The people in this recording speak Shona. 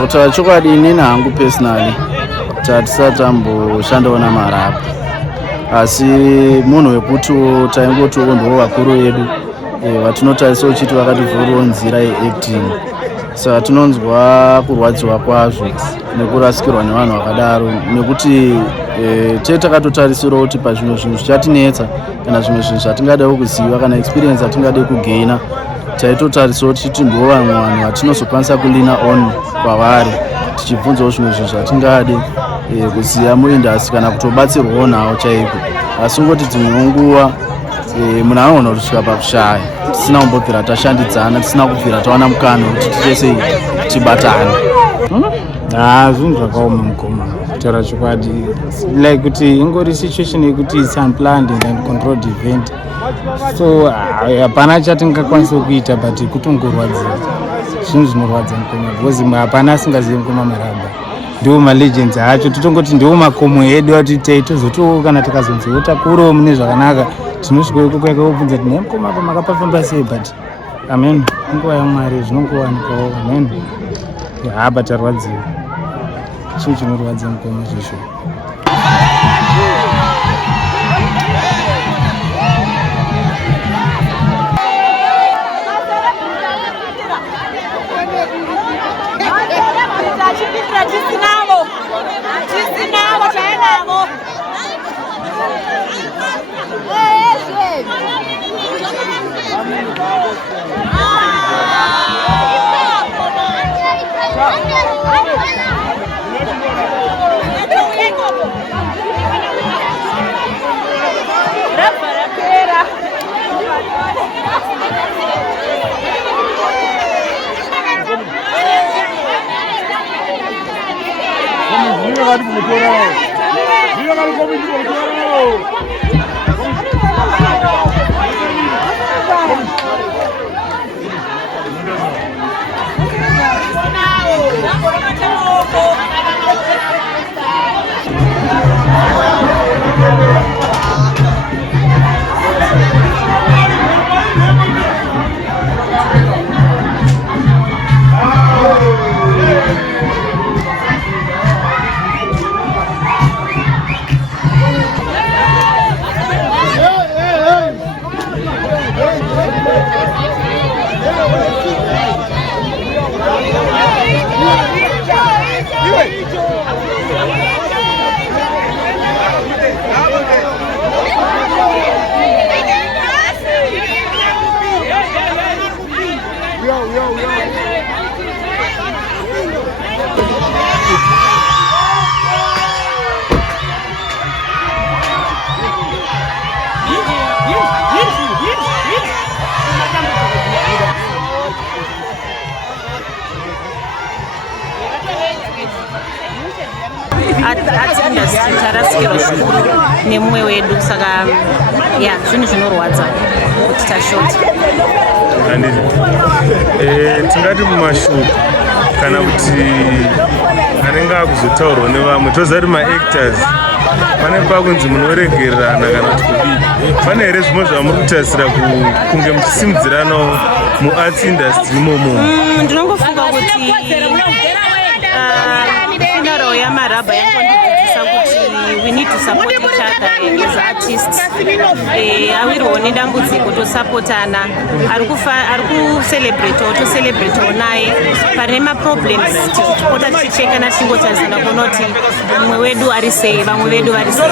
Kutaura chokwadi inini hangu personally tatisati tamboshandawo namarapa, asi munhu wekuti taingotiwo ndiwo vakuru vedu vatinotarisa uchiti vakativhurawo nzira yeacting, saka tinonzwa kurwadziwa kwazvo nekurasikirwa nevanhu vakadaro, nekuti tee takatotarisirawo kuti pazvimwe zvinhu zvichatinetsa kana zvimwe zvinhu zvatingadawo kuziva kana experience yatingade kugaina taitotarisa kuti ndiwo vamwe vanhu vatinozokwanisa kulina on kwavari tichibvunzawo zvimwe zvinhu zvatingade kuziva muindasi kana kutobatsirwawo nawo chaiko. Asi ngoti dzimwewo nguva munhu anoona kuti kusvika pakushaya tisina kumbobvira tashandidzana, tisina kubvira tawana mukana kuti tichese tibatane. Zvinhu zvakaoma mukoma kutaura chokwadi, like kuti ingori situation yekuti it's unplanned and uncontrolled event, so hapana chatingakwanisa kuita but kutongorwadziwa. Zvinhu zvinorwadza mukoma because hapana asingazivi mukoma Maraba, ndiwo malegends acho, totongoti ndiwo makomo edu ati tozotiwo kana tikazonziwo takurawo mune zvakanaka tinosvika ikoko yakobvunza kuti nhe mukoma apa makapafamba sei, but amen, nguva yaMwari zvinongowanikawo, amen. But arwadziwa, chinhu chinorwadza mukoma izvozvo. tarasikirwa zvikuru nemumwe wedu, saka zvinhu zvinorwadza kuti tashota. Tingati mumashuku kana kuti anenge akuzotaurwa nevamwe toziva kuti maactors pane pakunzi munoregererana kana kuti kudii. Pane here zvimwe zvamuri kutarisira kunge muchisimudziranawo muarts industry imomo? Ndinongofunga kuti funeral yaMaraba yangondidzidzisa kuti we need to support each other as artists. Awirwawo nedambudziko tosapotana, ari kucelebratewo tocelebratewo naye, pane maproblems tichipota tichichekana tichingotarisana kuona kuti mumwe wedu ari sei, vamwe vedu vari sei.